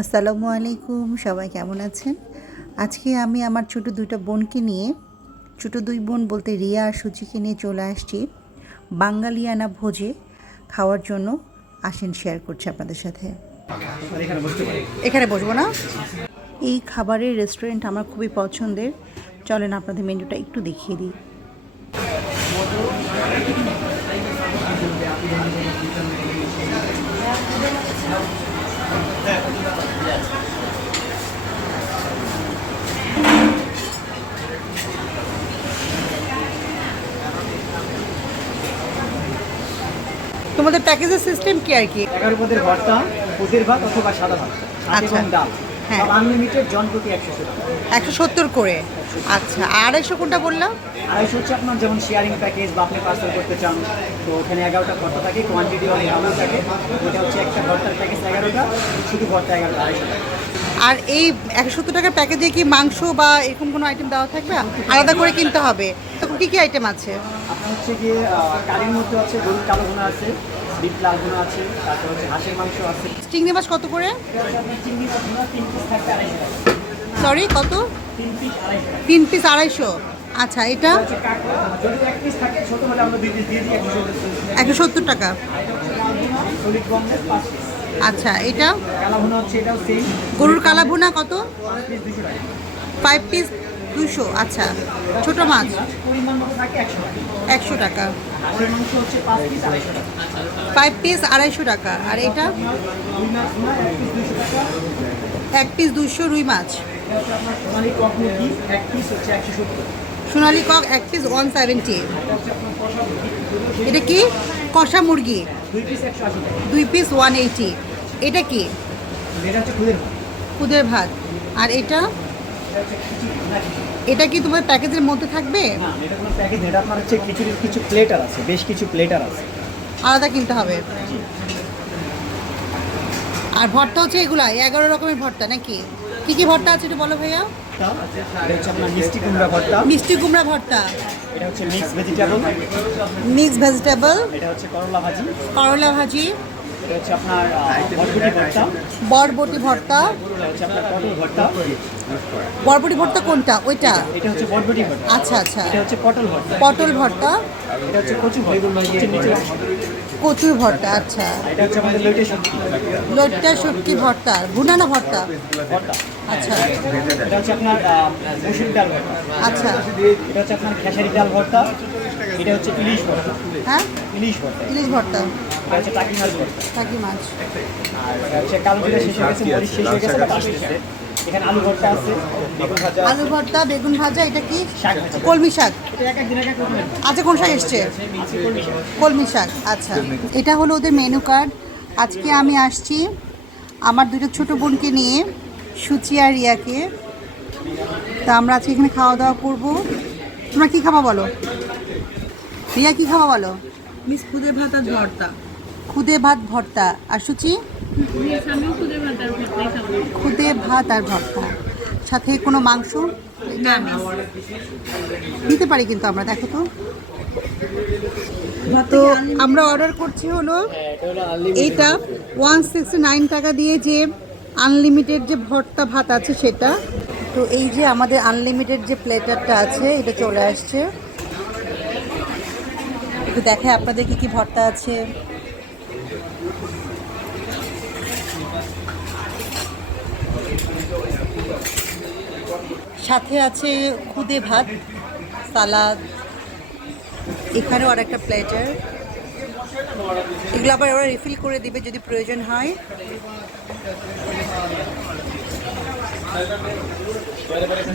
আসসালামু আলাইকুম, সবাই কেমন আছেন? আজকে আমি আমার ছোট দুইটা বোনকে নিয়ে, ছোট দুই বোন বলতে রিয়া আর সুচিকে নিয়ে চলে আসছি বাঙালিয়ানা ভোজে খাওয়ার জন্য। আসেন শেয়ার করছি আপনাদের সাথে। এখানে বসবো না? এই খাবারের রেস্টুরেন্ট আমার খুবই পছন্দের। চলেন, আপনাদের মেনুটা একটু দেখিয়ে দিই। তোমাদের প্যাকেজের সিস্টেম কি আর কি? এগারো পদের ভর্তা পুদির ভাত অথবা সাদা ভাত আচ্ছা। ডাল। হ্যাঁ। আনলিমিটেড জন প্রতি একশো একশো সত্তর করে? আচ্ছা আর আড়াইশো কোনটা বললাম? আড়াইশো হচ্ছে আপনার যেমন শেয়ারিং প্যাকেজ বা আপনি পার্সেল করতে চান তো ওখানে এগারোটা ভর্তা থাকে কোয়ান্টিটি অনেক ভালো থাকে। ওটা হচ্ছে একটা ভর্তার প্যাকেজ এগারোটা শুধু ভর্তা এগারোটা আড়াইশো টাকা। আর এই একশো সত্তর টাকার প্যাকেজে কি মাংস বা এরকম কোনো আইটেম দেওয়া থাকবে? আলাদা করে কিনতে হবে। তো কী কী আইটেম আছে? আপনার হচ্ছে গিয়ে কারির মধ্যে আছে গরুর কালো ভুনা আছে বিট লাল আছে তারপর হচ্ছে হাঁসের মাংস আছে। চিংড়ি মাছ কত করে? চিংড়ি তিন পিস আড়াইশো সরি কত? তিন পিস আড়াইশো তিন পিস আড়াইশো। আচ্ছা এটা? একশো সত্তর টাকা। আচ্ছা এটা? গরুর কালা ভুনা কত? ফাইভ পিস দুশো আচ্ছা ছোট মাছ? একশো টাকা। ফাইভ পিস আড়াইশো টাকা। আর এটা এক পিস দুশো রুই মাছ। সোনালি কক এক পিস ওয়ান সেভেন্টি এটা কি? কষা মুরগি। দুই পিস ওয়ান এইটি এটা কি? খুদের ভাত। আর এটা? এটা কি তোমার প্যাকেজের মধ্যে থাকবে? না এটা কোনো প্যাকেজ এটা আপনার হচ্ছে খিচুড়ির কিছু প্লেটার আছে বেশ কিছু প্লেটার আছে। আলাদা কিনতে হবে? আর ভর্তা হচ্ছে এগুলা এগারো রকমের ভর্তা নাকি? কি কি ভর্তা আছে একটু বলো ভাইয়া? এটা হচ্ছে আপনার মিষ্টি কুমড়া ভর্তা। মিষ্টি কুমড়া ভর্তা। এটা হচ্ছে মিক্স ভেজিটেবল মিক্স ভেজিটেবল এটা হচ্ছে করলা ভাজি। করলা ভাজি। এটা হচ্ছে আপনার বরবটি ভর্তা। বরবটি ভর্তা। হচ্ছে আপনার পটল ভর্তা। বরবটি ভর্তা কোনটা? ওইটা? এটা হচ্ছে বরবটি ভর্তা। আচ্ছা আচ্ছা। এটা হচ্ছে পটল ভর্তা। পটল ভর্তা। এটা হচ্ছে কচু ভর্তা। হচ্ছে নিচের অংশ। কচুর ভর্তা আচ্ছা। এটা হচ্ছে আমাদের লইটে সবজি লোটটা শুটকি ভর্তা ভুনানো ভর্তা। ভর্তা। আচ্ছা। এটা হচ্ছে আপনার আহ, ডাল ভর্তা। আচ্ছা। এটা হচ্ছে আপনার খেসারি ডাল ভর্তা। এটা হচ্ছে ইলিশ ভর্তা। হ্যাঁ? ইলিশ ভর্তা। ইলিশ ভর্তা। এটা হচ্ছে টাকি মাছ ভর্তা মাছ। আর হচ্ছে কালো জিরা শেষ হয়ে গেছে মরিচ শেষ হয়ে গেছে বা আসতেছে এখানে আলু ভর্তা আছে। বেগুন ভাজা আলু ভর্তা বেগুন ভাজা এটা কি? শাক কলমি শাক। এটা এক এক দিন এক এক রকমের। আচ্ছা কোন শাক এসছে? কলমি শাক। আচ্ছা। এটা হলো ওদের মেনু কার্ড আজকে আমি আসছি আমার দুটো ছোট বোনকে নিয়ে সুচি আর রিয়াকে। তা আমরা আজকে এখানে খাওয়া দাওয়া করব। তোমরা কি খাবা বলো? রিয়া কি খাবা বলো? মিস খুদে ভাত আর ভর্তা। খুদে ভাত ভর্তা। আর সুচি? খুদে ভাত আর ভর্তাই খাব খুদে ভাত আর ভর্তা। সাথে কোনো মাংস? না মিস দিতে পারি কিন্তু আমরা দেখো তো। তো আমরা অর্ডার করছি হলো এইটা ওয়ান সিক্সটি নাইন টাকা দিয়ে যে আনলিমিটেড যে ভর্তা ভাত আছে সেটা। তো এই যে আমাদের আনলিমিটেড যে প্লেটারটা আছে এটা চলে আসছে। একটু দেখে আপনাদের কি কি ভর্তা আছে। সাথে আছে খুদে ভাত, সালাদ, এখানেও আর একটা প্লেটার এগুলো আবার ওরা রিফিল করে দিবে যদি প্রয়োজন হয়।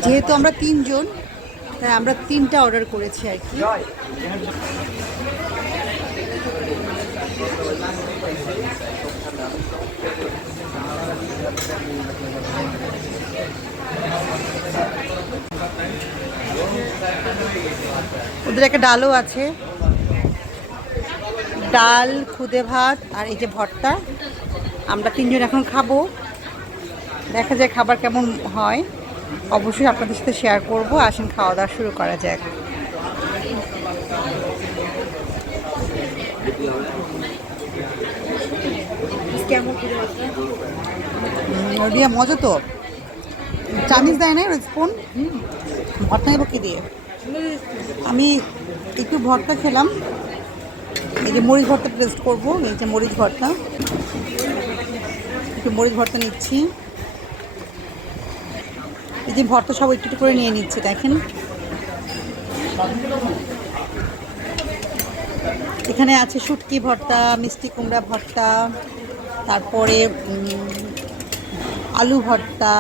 যেহেতু আমরা তিনজন, তাই আমরা তিনটা অর্ডার করেছি আর কি। ওদের একটা ডালও আছে। ডাল খুদে ভাত আর এই যে ভর্তা। আমরা তিনজন এখন খাব। দেখা যায় খাবার কেমন হয়। অবশ্যই আপনাদের সাথে শেয়ার করব। আসেন খাওয়া দাওয়া শুরু করা যাক। কেমন মজা তো? চামিচ দেয় না স্পুন ভর্তা নেব কি দিয়ে? আমি একটু ভর্তা খেলাম। এই যে মরিচ ভর্তা টেস্ট করব, এই যে মরিচ ভর্তা। একটু মরিচ ভর্তা নিচ্ছি। এই যে ভর্তা সব একটু একটু করে নিয়ে নিচ্ছে, দেখেন। এখানে আছে শুটকি ভর্তা, মিষ্টি কুমড়া ভর্তা, তারপরে আলু ভর্তা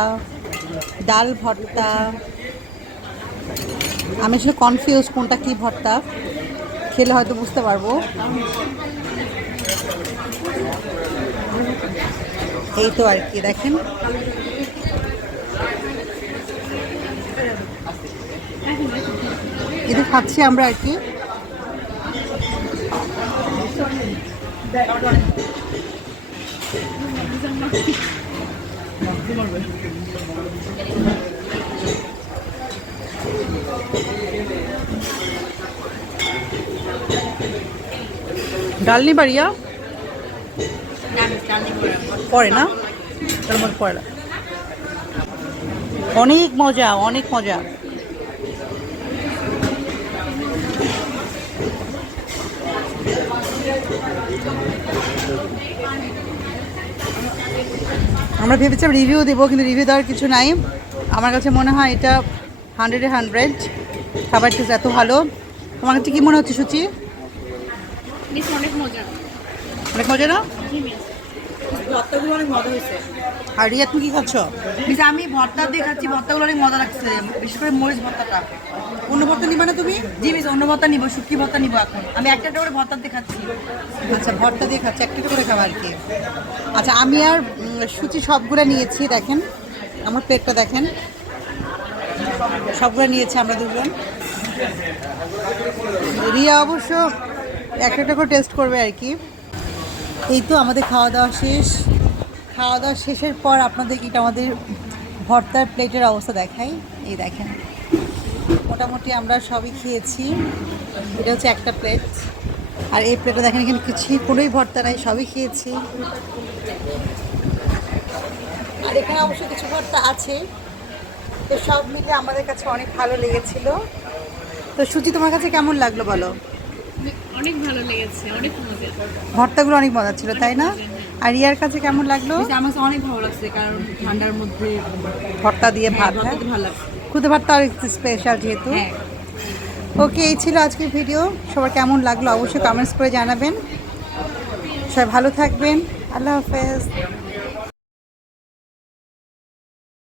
ডাল ভর্তা। আমি আসলে কনফিউজ কোনটা কি ভর্তা, খেলে হয়তো বুঝতে পারব। এই তো আর কি, দেখেন। এটা খাচ্ছি আমরা আর কি। ডাল নি বাড়িয়া পরে না? পরে না। অনেক মজা অনেক মজা। আমরা ভেবেছিলাম রিভিউ দেবো কিন্তু রিভিউ দেওয়ার কিছু নাই। আমার কাছে মনে হয় এটা হান্ড্রেডে হান্ড্রেড খাবার টেস্ট এত ভালো। তোমার কাছে কী মনে হচ্ছে সুচি? অনেক মজা অনেক মজা না? জি অনেক মজা হয়েছে। আর রিয়া তুমি কী খাচ্ছ? আমি ভর্তা দিয়ে খাচ্ছি। ভর্তাগুলো অনেক মজা লাগছে। বিশেষ করে মরিচ ভর্তাটা। অন্য ভর্তা নিবা না তুমি? জি মিস অন্য ভর্তা নিবো শুটকি ভর্তা নিবো এখন। আমি একটা করে ভর্তা দিয়ে খাচ্ছি। আচ্ছা ভর্তা দিয়ে খাচ্ছি একটা করে খাবার আর কি। আচ্ছা আমি আর সুচি সবগুলো নিয়েছি দেখেন। আমার প্লেটটা দেখেন। সবগুলো নিয়েছি আমরা দুজন। রিয়া অবশ্য একটা একটা করে টেস্ট করবে আর কি। এই তো আমাদের খাওয়া দাওয়া শেষ। খাওয়া দাওয়া শেষের পর আপনাদের এটা আমাদের ভর্তার প্লেটের অবস্থা দেখাই। এই দেখেন। মোটামুটি আমরা সবই খেয়েছি। এটা হচ্ছে একটা প্লেট। আর এই প্লেটে দেখেন এখানে কিছুই কোনোই ভর্তা নাই সবই খেয়েছি। আর এখানে অবশ্য কিছু ভর্তা আছে। তো সব মিলে আমাদের কাছে অনেক ভালো লেগেছিল। তো সুচি তোমার কাছে কেমন লাগল বলো? অনেক ভালো লেগেছে অনেক মজা ভর্তাগুলো অনেক মজা ছিল তাই না? আর ইয়ার কাছে কেমন লাগল? আমার অনেক ভালো লাগছে কারণ ঠান্ডার মধ্যে ভর্তা দিয়ে ভাত হ্যাঁ? ভালো লাগছে। খুদে ভাতটা একটু স্পেশাল যেহেতু। হ্যাঁ। ওকে এই ছিল আজকের ভিডিও সবার কেমন লাগল অবশ্যই কমেন্টস করে জানাবেন। সবাই ভালো থাকবেন। আল্লাহ হাফেজ।